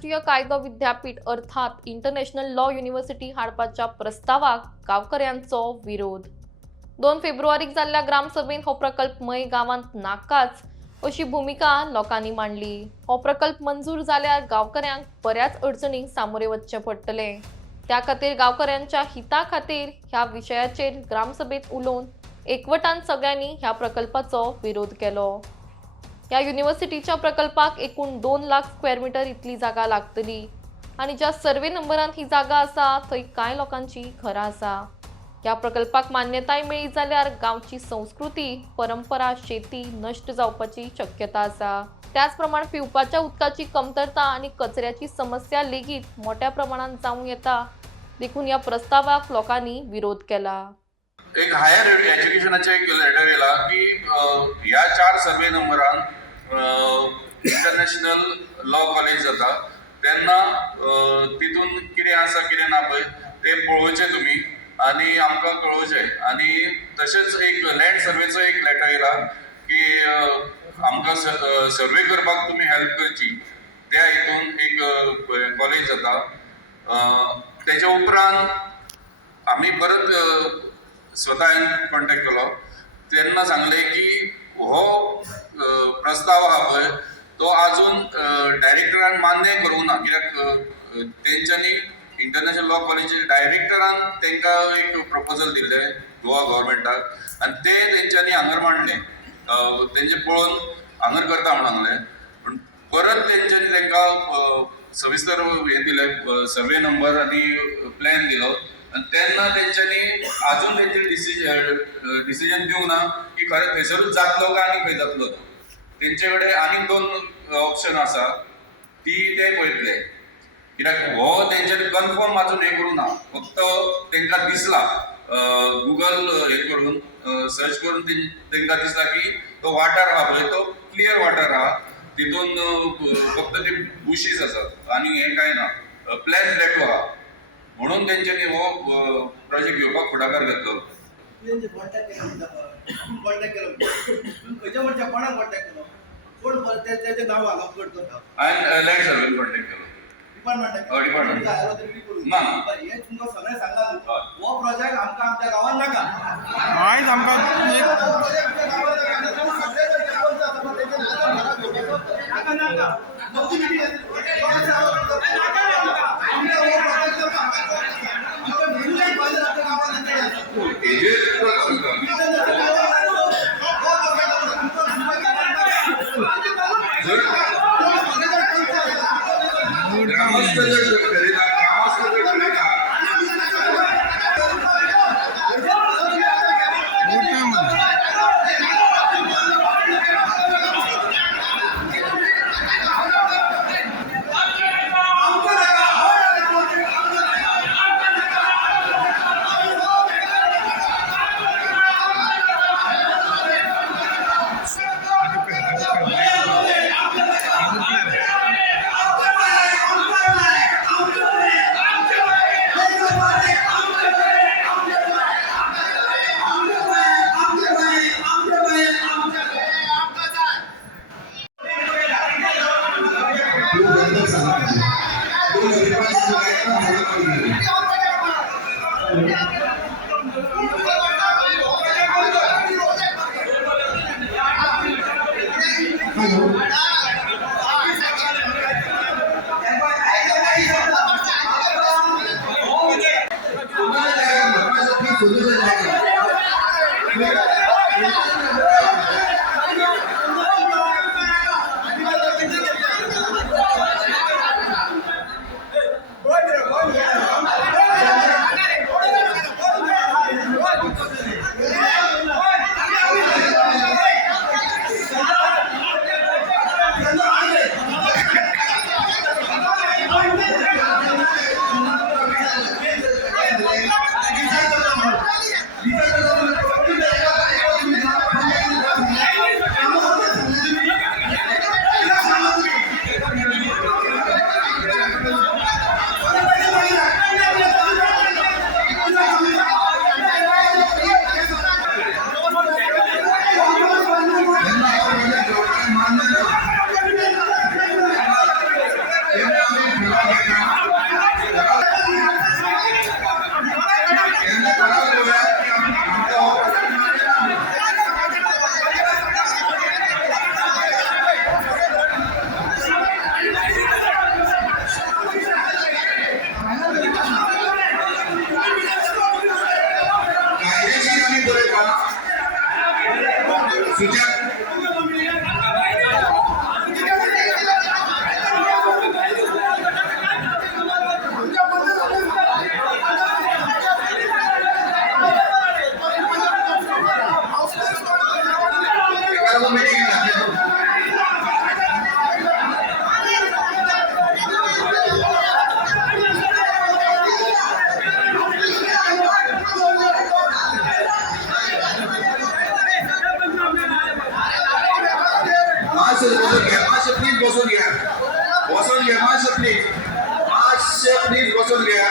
आंतरराष्ट्रीय कायदा विद्यापीठ अर्थात इंटरनॅशनल लॉ युनिव्हर्सिटी हाडपाच्या प्रस्तावाक गांवकऱ्यांचो विरोध। 2 फेब्रुवारीक जाल्ल्या ग्रामसभेत हो प्रकल्प मय गावांत नाकाच अशी भूमिका लोकांनी मांडली। हो प्रकल्प मंजूर जाल्यार गांवकऱ्यांक बऱ्याच अडचणींक सामोरे वचचे पडटले। त्या खातीर गांवकऱ्यांच्या हिता खातीर ह्या विशयाचेर ग्रामसभेत उलोवन एकवटान सगळ्यांनी ह्या प्रकल्पाचो विरोध केलो। या युनिव्हर्सिटीच्या प्रकल्पाक एकूण 2 लाख स्क्वेअर मीटर इतली जागा लागतली आणि ज्या सर्वे नंबरान ही जागा आसा थंय कांय लोकांची घरां आसा। या प्रकल्पाक मान्यताय मेळ्ळी जाल्यार गांवची संस्कृती, परंपरा, शेती नष्ट जावपाची शक्यता आसा। त्याच प्रमाण पिवपाच्या उदकाची कमतरता आणि कचऱ्याची समस्या लेगीत मोठ्या प्रमाणात जावं येता। देखून या प्रस्तावाक लोकांनी विरोध केला। एक हायर एज्युकेशनाचे एक लेटर येला की ह्या 4 सर्वे नंबरान इंटरनॅशनल लॉ कॉलेज जाता तेन्ना तितून कितें आसा कितें ना पळय ते पळोवचे तुमी आणि आमकां कळोवचे। आणि तशेंच एक लँड सर्वेचो एक लेटर येला की आमकां सर्वे करपाक तुमी हेल्प करची। त्या हितून एक कॉलेज जाता। तेच्या उपरांत आमी परत स्वतः कॉन्टॅक्ट केलो तेन्ना सांगले की हो प्रस्ताव आहा पळय तो अजून डायरेक्टरान मान्य करूंक ना, कित्याक तेंच्यांनी इंटरनॅशनल लॉ कॉलेज डायरेक्टरान तांकां एक प्रपोजल दिल्ले गोवा गव्हर्मेंटाक आणि ते तेंच्यांनी हांगर मांडले। तेंचे पळोवन हांगर करता म्हणून सांगले, पूण परत तेंच्यांनी तांकां सविस्तर हे दिले सर्वे नंबर आनी प्लॅन दिलो आणि तेन्ना तेंच्यांनी अजून तेंचे डिसिजन दिवंक ना की खरें थंयसरूच जातलो काय आनी खंय जातलो तो। तेंचे कडेन आनीक 2 ऑप्शन आसा ती ते पळयतले, कित्याक हो तेंच्यांनी कन्फर्म अजून हे करूं ना, फक्त तेंकां दिसला गुगल हे करून सर्च करून तेंकां दिसला की तो वाठार आहा पळय तो क्लियर वाठार आहा, तितून फक्त ते बुशीस आसात आणि हे कांय ना, प्लॅन फ्लॅटो आहा म्हणून तेंच्यांनी हो प्रोजेक्ट घेवपाक फुडाकार घेतलो। कॉन्टॅक्ट कोण त्याचे नाव अलाउड करतो हांवें लँड सर्वेन कॉन्टॅक्ट केलो डिपार्टमेंट ना हे तुमकां सगळें सांगला हो प्रोजेक्ट आमकां आमच्या गांवांत नाका। आयज मासे प्लीज बसून घ्या मासे प्लीज बसून घ्या.